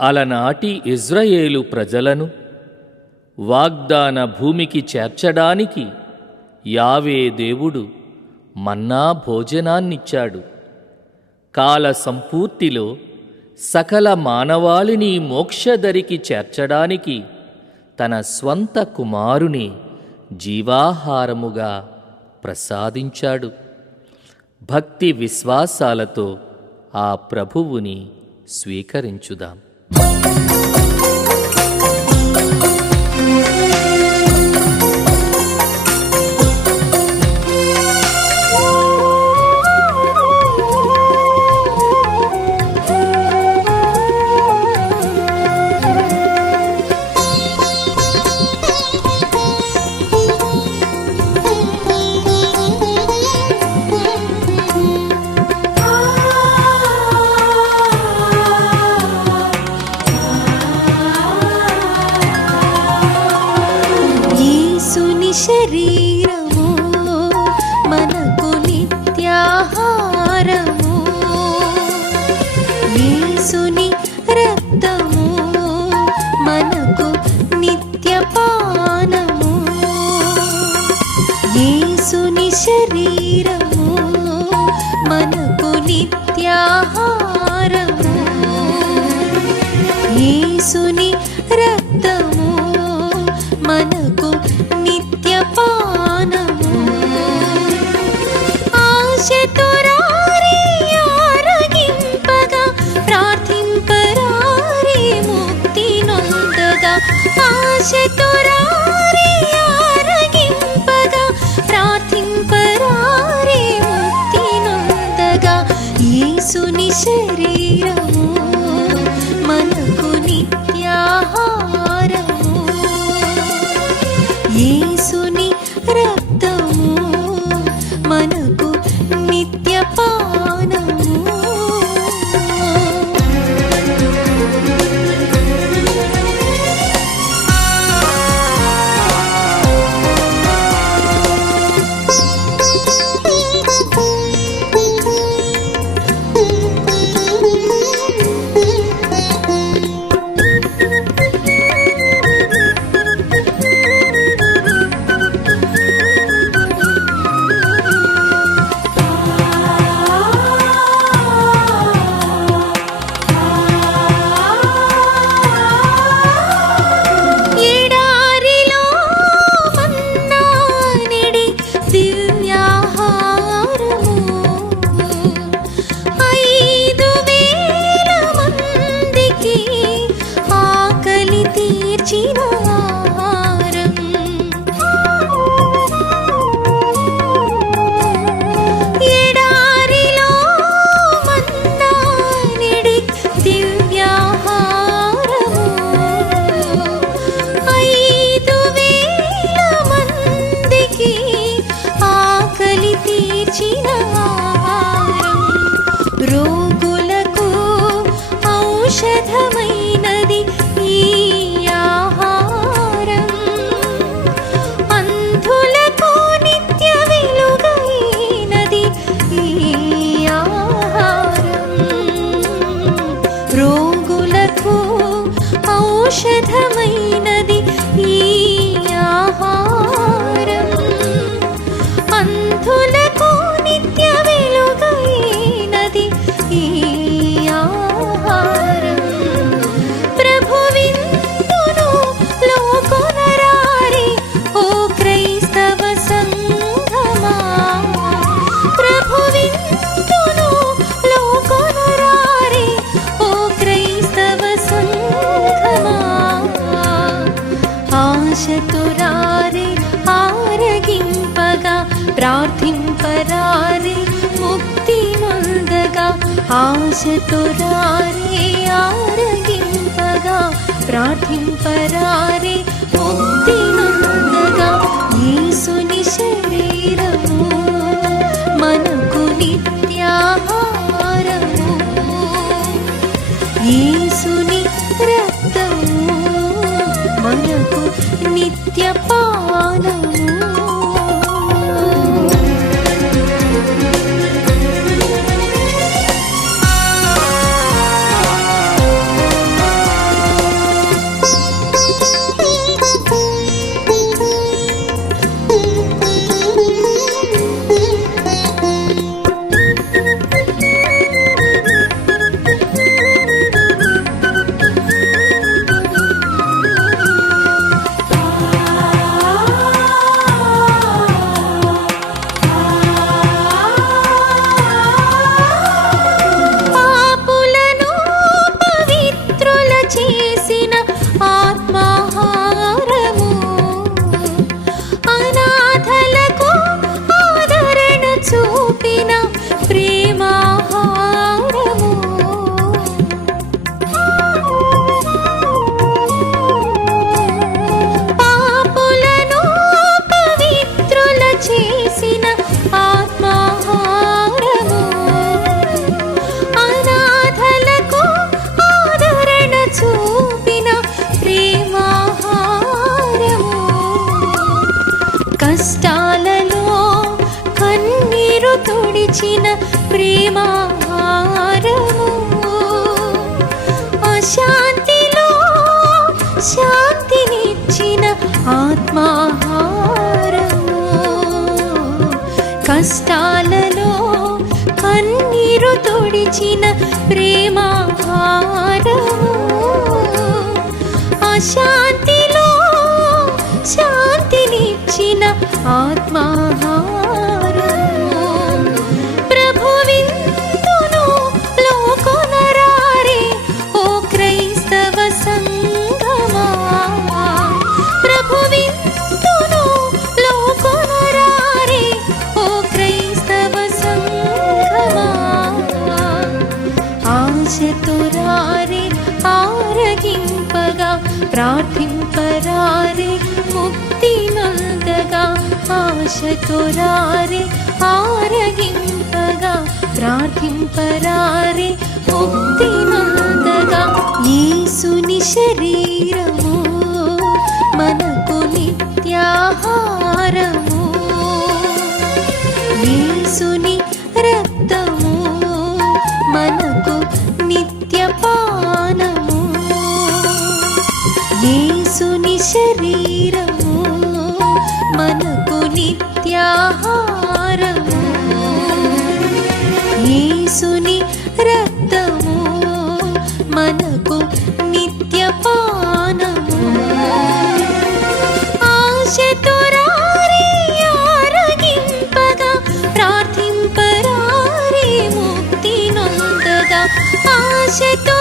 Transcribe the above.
అలనాటి ఇజ్రాయేలు ప్రజలను వాగ్దాన భూమికి చేర్చడానికి యావే దేవుడు మన్నా భోజనాన్నిచ్చాడు. కాల సంపూర్తిలో సకల మానవాళిని మోక్షదరికి చేర్చడానికి తన స్వంత కుమారుని జీవాహారముగా ప్రసాదించాడు. భక్తి విశ్వాసాలతో ఆ ప్రభువుని స్వీకరించుదాం. యేసుని శరీరము Guru ప్రార్థింపరారే ముక్తి నొందగా ఆశతురారే ఆరగింపగా ప్రార్థింపరారే ముక్తి నొందగా యేసుని శరీరము మనకు నిత్యాహారము యేసుని రక్తము మనకు కష్టాలలో కన్నీరు తుడిచిన ప్రేమాహారము. అశాంతిలో శాంతినిచ్చిన ఆత్మాహారము. కష్టాలలో కన్నీరు తుడిచిన ప్రేమాహారము. అశా శాంతినిచ్చిన ఆత్మాహారము ప్రభువిందును లోకొనరారే ఓ క్రైస్తవ సంగమా ప్రభువిందును లోకొనరారే ఓ క్రైస్తవ సంగమా ఆశతురారే ఆరగింపగా ప్రార్థింపరారే. నందగా ఆశతురారే ఆరగింపగా ప్రార్థింపరారే ముక్తి నందగా యేసుని శరీరము మనకు నిత్యాహారము. యేసుని రక్తము మనకు నిత్య పానము యేసుని శరీరము నిత్యాహారము యేసుని రక్తము మనకు నిత్య పానము ఆశతురారే ఆరగింపగా ప్రార్థింపరారే ముక్తి నొందగా. ఆశతో